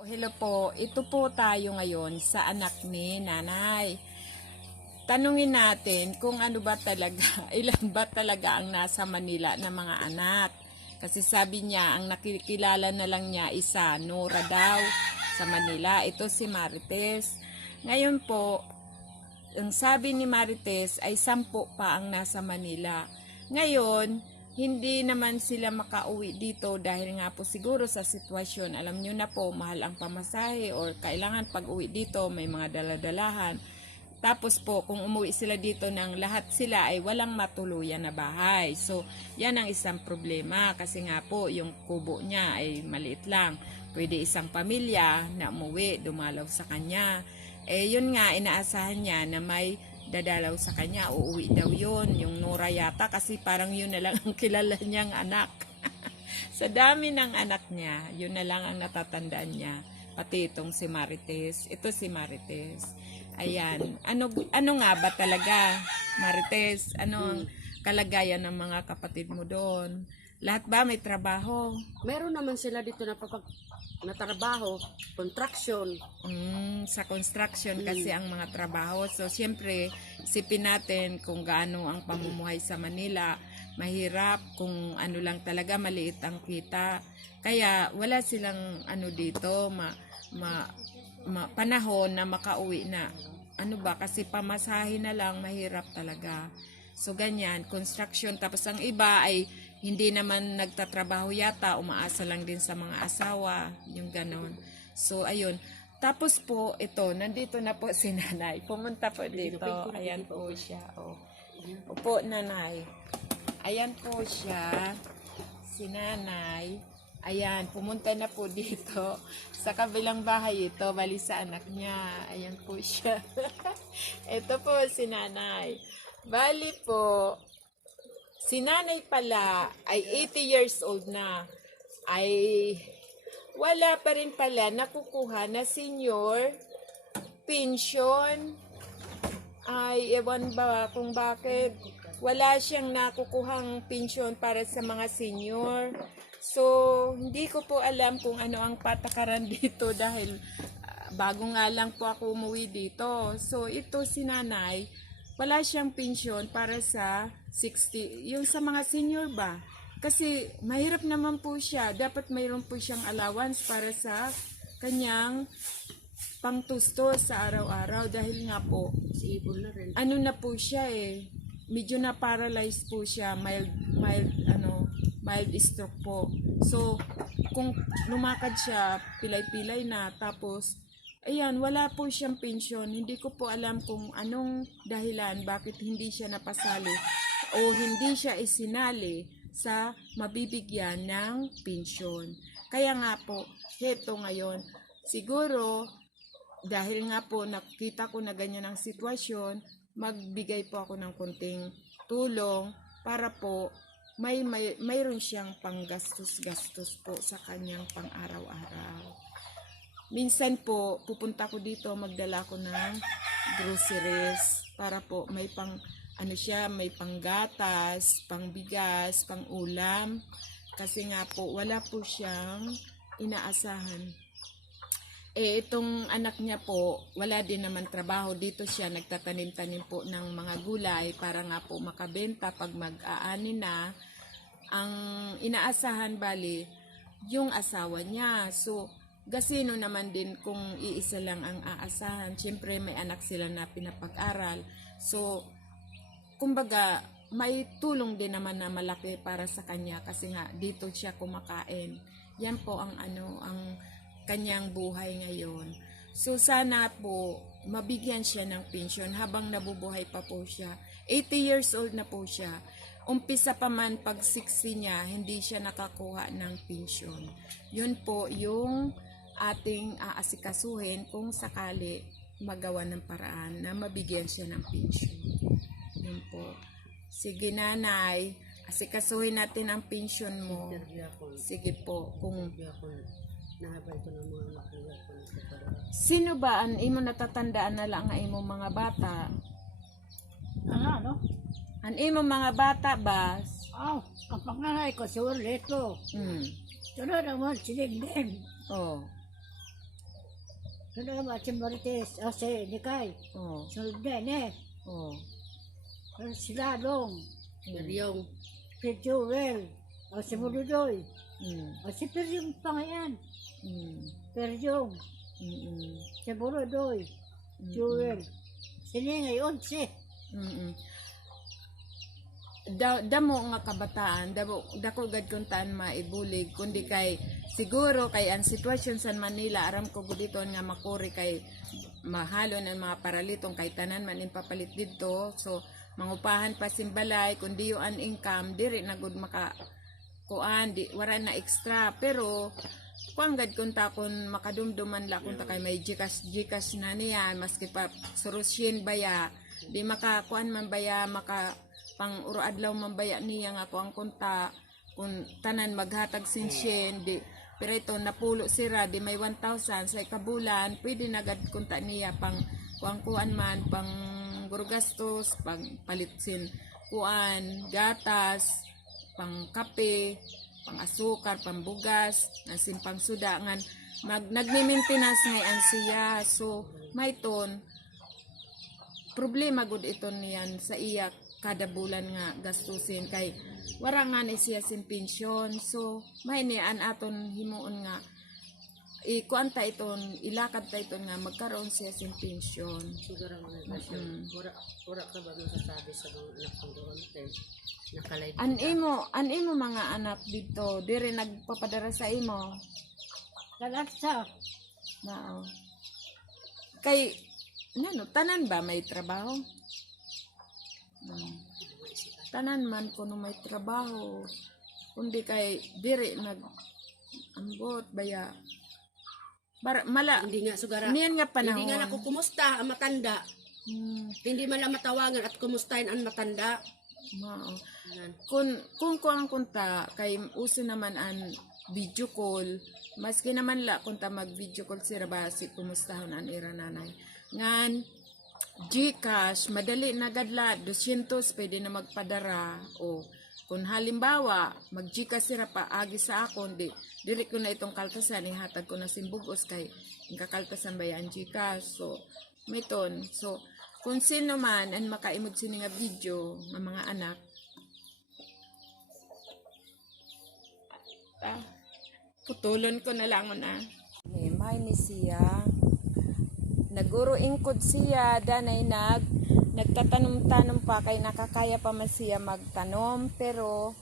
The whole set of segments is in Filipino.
Hello po, ito po tayo ngayon sa anak ni nanay. Tanungin natin kung ano ba talaga, ilan ba talaga ang nasa Manila na mga anak. Kasi sabi niya, ang nakikilala na lang niya isa, Nora daw sa Manila. Ito si Marites. Ngayon po, ang sabi ni Marites ay 10 pa ang nasa Manila. Ngayon, hindi naman sila makauwi dito dahil nga po siguro sa sitwasyon. Alam nyo na po, mahal ang pamasahe or kailangan pag uwi dito may mga daladalahan. Tapos po, kung umuwi sila dito ng lahat sila ay walang matuluyan na bahay. So, yan ang isang problema kasi nga po yung kubo niya ay maliit lang. Pwede isang pamilya na umuwi, dumalaw sa kanya. Yun nga, inaasahan niya na may dadalaw sa kanya, uuwi daw yun, yung Nora yata, kasi parang yun na lang ang kilala niyang anak. Sa dami ng anak niya, yun na lang ang natatandaan niya. Pati itong si Marites. Ito si Marites. Ayan. Ano nga ba talaga, Marites? Ano ang kalagayan ng mga kapatid mo doon? Lahat ba may trabaho? Meron naman sila dito na trabaho, construction. Sa construction kasi ang mga trabaho. So, siyempre, isipin natin kung gaano ang pamumuhay sa Manila. Mahirap kung ano lang talaga, maliit ang kita. Kaya, wala silang dito, panahon na makauwi na. Ano ba? Kasi pamasahe na lang, mahirap talaga. So, ganyan, construction. Tapos, ang iba ay hindi naman nagtatrabaho yata, umaasa lang din sa mga asawa, yung ganon. So, ayun. Tapos po, ito, nandito na po si nanay. Pumunta po dito. Ayan po siya. Oh. Opo, nanay. Ayan po siya. Si nanay. Ayan, pumunta na po dito. Sa kabilang bahay ito, bali sa anak niya. Ayan po siya. Ito po si nanay. Bali po, si nanay pala ay 80 years old na. Ay wala pa rin pala nakukuha na senior pension. Ay ewan ba kung bakit wala siyang nakukuhang pension para sa mga senior. So, hindi ko po alam kung ano ang patakaran dito dahil bago nga lang po ako umuwi dito. So, ito si nanay, wala siyang pensyon para sa 60, yung sa mga senior ba? Kasi mahirap naman po siya. Dapat mayroon po siyang allowance para sa kanyang pangtustos sa araw-araw dahil nga po, Siibol na rin. ano na po siya medyo na paralyzed po siya, mild stroke po. So, kung lumakad siya, pilay-pilay na, tapos ayan, wala po siyang pensyon. Hindi ko po alam kung anong dahilan bakit hindi siya napasali o hindi siya isinali sa mabibigyan ng pensyon. Kaya nga po, heto ngayon, siguro, dahil nga po nakita ko na ganyan ang sitwasyon, magbigay po ako ng konting tulong para po mayroon siyang panggastos-gastos po sa kanyang pang-araw-araw. Minsan po, pupunta ko dito, magdala ko ng groceries para po may may panggatas, pangbigas, pangulam. Kasi nga po, wala po siyang inaasahan. Itong anak niya po, wala din naman trabaho. Dito siya nagtatanim-tanim po ng mga gulay para nga po makabenta pag mag-aani na. Ang inaasahan bali, yung asawa niya. So, gasino naman din kung iisa lang ang aasahan. Siyempre may anak sila na pinapag-aral. So, kumbaga, may tulong din naman na malaki para sa kanya kasi nga dito siya kumakain. Yan po ang ang kanyang buhay ngayon. So, sana po mabigyan siya ng pensyon habang nabubuhay pa po siya. 80 years old na po siya. Umpisa pa man pag 60 niya, hindi siya nakakuha ng pensyon. Yun po yung ating aasikasuhin kung sakali magawa ng paraan na mabigyan siya ng pensyon. Yun po. Sige nanay, asikasuhin natin ang pensyon mo. Sige po. Sino ba ang imo natatandaan na lang ang imo mga bata? Ano? Ang imo mga bata ba? Ang panganay ko si Orleto. Sunod naman si Dingding. Oh. Kaya ba, si Marites, si Nikay. Oh. Sunod na eh. Oh. Si Lalong. Meryong. Si Joel. Si Muludoy. Mm. Si Peryong pa nga yan. Mm. Peryong. Mm. Si Muludoy. Joel. Si Ningay, 11. Mm. Damo nga kabataan, dako gad kung taan maibulig kundi kay siguro kay ang sitwasyon sa Manila aram ko gudito nga makuri kay mahalo ng mga paralitong kay tanan man papalit dito, so mangupahan pa simbalay kundi yung income diri na gud maka kuan di wala na extra, pero kuan gad kun ta kun makadumduman la kun ta kay may Gcash na niya maski pa surusyin baya di maka kuan man baya maka pang uro adlaw man baya niya nga kuang kunta kun tanan maghatag sinsyen di pero ito napulo sira di may 1,000 sa ikabulan pwede na gad kunta niya pang kuan man pang gastos pang palitsin kuan gatas pang kape pang asukar pang bugas nasin pang suda ngan nagni-maintenance ngayon siya, so may ton problema gud ito niyan sa iya kada bulan nga gastusin kay wala nga ni siya sin pensyon, so may nian aton himuon nga ikuan ta iton ilakad ta iton nga magkaroon siya sin pensyon. Siguro mga kasyon. Wala ka ba masasabi sa mga anak ko doon? Nakalay An imo mga anak dito dire nagpapadara sa imo Kalaksa. na kay nano tanan ba may trabaho? Tanan man kuno may trabaho kundi kay diri nag ambot baya mala hindi nga sugara. niyan nga panahon Hindi nga nako kumusta ang matanda. Hindi man lang matawagan at kumustahin ang matanda. mao Yan. kung kuang kunta kay uso naman an video call maski naman la kunta mag video call sira ba si kumustahon an ira nanay ngan Gcash madali na gadla 200 pwede na magpadara o kung halimbawa mag Gcash sira pa agi sa akon di dili ko na itong kaltasan ihatag ko na simbugos kay kakaltasan ba yan Gcash, so may ton, so kung sino man ang makaimod sini nga video ng mga anak putulon ko na lang na may ni siya naguro ingkod siya danay nagtatanom-tanom pa kay nakakaya pa man siya magtanom pero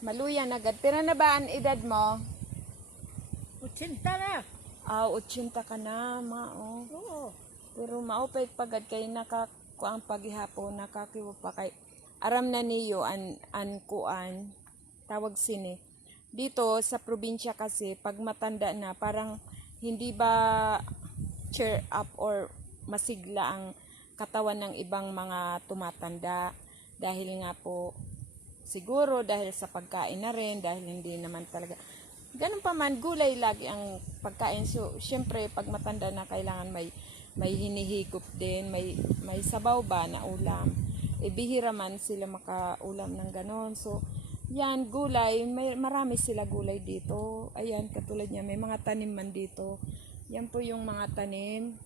maluya agad. Pero na ba ang edad mo? 80 na. 80 ka na, mao. Oo. Pero maupay pagad kay nakakuang paghihapon nakakiwa pa kay aram na niyo an kuan tawag sini. Dito sa probinsya kasi pag matanda na parang hindi ba cheer up or masigla ang katawan ng ibang mga tumatanda dahil nga po siguro dahil sa pagkain na rin dahil hindi naman talaga ganun pa man gulay lagi ang pagkain, so syempre pag matanda na kailangan may hinihigop din, may sabaw ba na ulam, bihira man sila makaulam ng ganon, so yan gulay, marami sila gulay dito, ayan katulad niya may mga tanim man dito. Yan po yung mga tanim.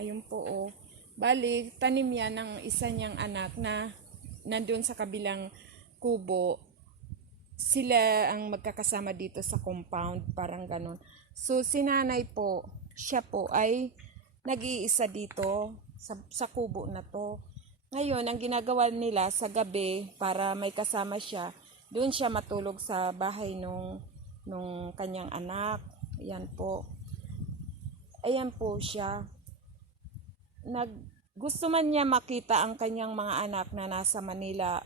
Ayun po oh. Bali, tanim yan ng isa niyang anak na nandun sa kabilang kubo. Sila ang magkakasama dito sa compound, parang ganon. So, si nanay po, siya po ay nag-iisa dito sa kubo na to. Ngayon, ang ginagawa nila sa gabi para may kasama siya, doon siya matulog sa bahay nung kanyang anak. Yan po. Ayan po siya. Gusto man niya makita ang kanyang mga anak na nasa Manila.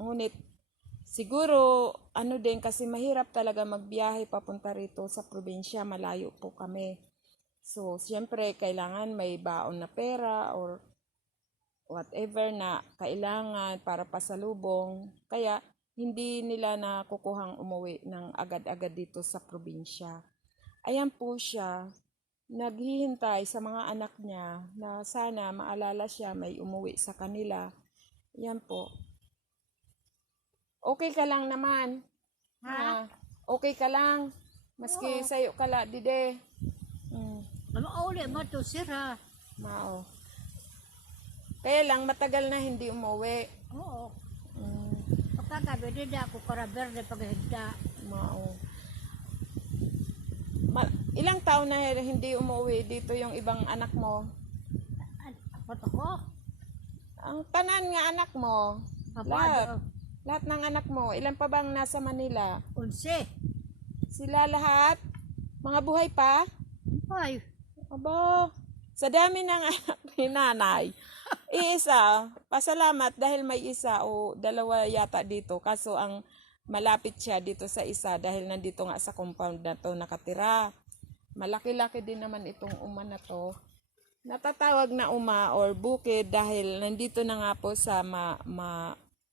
Ngunit siguro din kasi mahirap talaga magbiyahe papunta rito sa probinsya. Malayo po kami. So, siyempre kailangan may baon na pera or whatever na kailangan para pasalubong. Kaya hindi nila nakukuhang umuwi ng agad-agad dito sa probinsya. Ayan po siya. Naghihintay sa mga anak niya na sana maalala siya may umuwi sa kanila. Yan po. Okay ka lang naman. Okay ka lang. Maski Oo. sayo ka la, dide. Ano ulit? di mo to sira. Mao. Kaya lang matagal na hindi umuwi. Oo. Mm, Pagkagabi din ako para berde paghigda. mao. Ilang taon na hindi umuwi dito yung ibang anak mo? Ako to ko. Ang tanan nga anak mo. Lahat. Papado. Lahat ng anak mo. Ilan pa bang nasa Manila? 11. Sila lahat? Mga buhay pa? Ay, Aba, sa dami ng anak ni nanay. Iisa, pasalamat dahil may isa o dalawa yata dito. Kaso ang malapit siya dito sa isa dahil nandito nga sa compound na to nakatira. Malaki-laki din naman itong uma na to. Natatawag na uma or bukid dahil nandito na nga po sa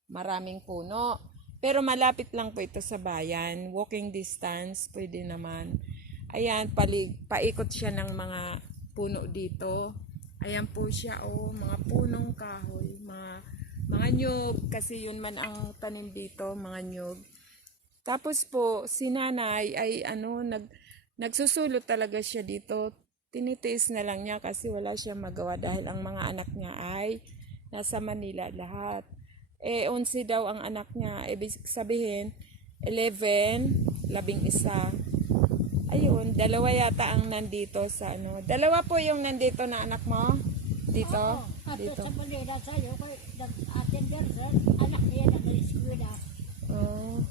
maraming puno. Pero malapit lang po ito sa bayan. Walking distance, pwede naman. Ayan, paikot siya ng mga puno dito. Ayan po siya, oh, mga punong kahoy, mga nyug, kasi yun man ang tanim dito, mga nyug. Tapos po, si nanay ay nagsusulot talaga siya dito. Tinitiis na lang niya kasi wala siya magawa dahil ang mga anak niya ay nasa Manila lahat. 11 daw ang anak niya, ibig sabihin, 11, 11. Ayun, dalawa yata ang nandito sa Dalawa po yung nandito na anak mo? Dito? ato Dito. sa Manila sa'yo, kay nag-attender sir, anak niya nag-eskwela. Oh.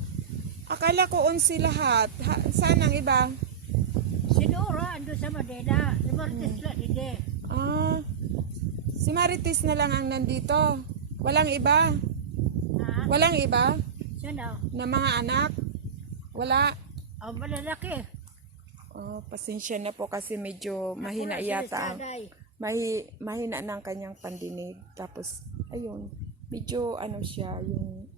Akala ko 11 lahat. Saan ang iba? Si Nora, ando sa Manila. Si Martes lang, hindi. Ah, si Marites na lang ang nandito. Walang iba? Ha? Walang iba Sino? na mga anak? Wala. Ang malalaki. Oh, pasensya na po kasi medyo mahina Wala yata ang sinasanay. mahina ng kanyang pandinig. Tapos, ayun, medyo siya, yung,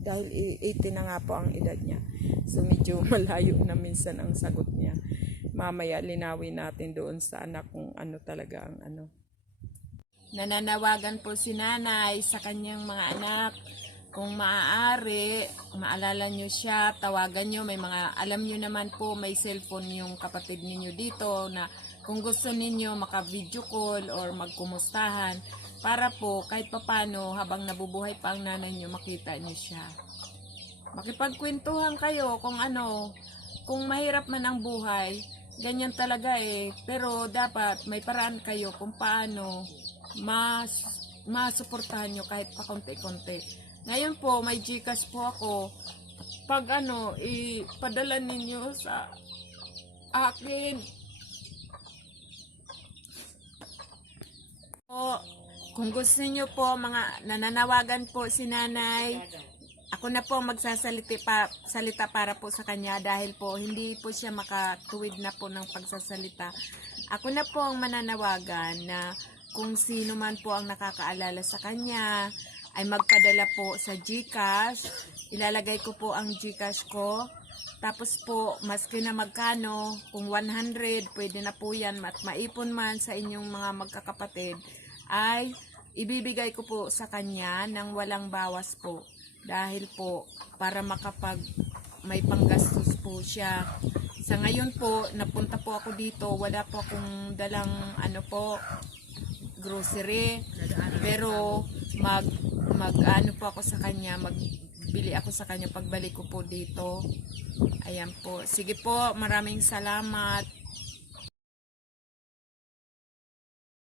dahil 18 na nga po ang edad niya. So, medyo malayo na minsan ang sagot niya. Mamaya, linawin natin doon sa anak kung ano talaga ang Nananawagan po si nanay sa kanyang mga anak. Kung maaari, maalala nyo siya, tawagan nyo. Alam nyo naman po, may cellphone yung kapatid ninyo dito na kung gusto ninyo maka-video call or magkumustahan para po kahit papano habang nabubuhay pa ang nanay nyo, makita nyo siya. Makipagkwentuhan kayo kung mahirap man ang buhay, ganyan talaga pero dapat may paraan kayo kung paano masuportahan nyo kahit pa konti-konti. Ngayon po, may GCash po ako. Pag ipadala ninyo sa akin. Kung gusto niyo po, mga nananawagan po si nanay, ako na po ang magsasalita para po sa kanya dahil po hindi po siya makatuwid na po ng pagsasalita. Ako na po ang mananawagan na kung sino man po ang nakakaalala sa kanya, ay magpadala po sa GCash. Ilalagay ko po ang GCash ko. Tapos po, maski na magkano, kung 100, pwede na po yan at maipon man sa inyong mga magkakapatid, ay ibibigay ko po sa kanya ng walang bawas po. Dahil po, para may panggastos po siya. Sa ngayon po, napunta po ako dito, wala po akong dalang grocery. Pero po ako sa kanya, magbili ako sa kanya pagbalik ko po dito. Ayan po. Sige po, maraming salamat.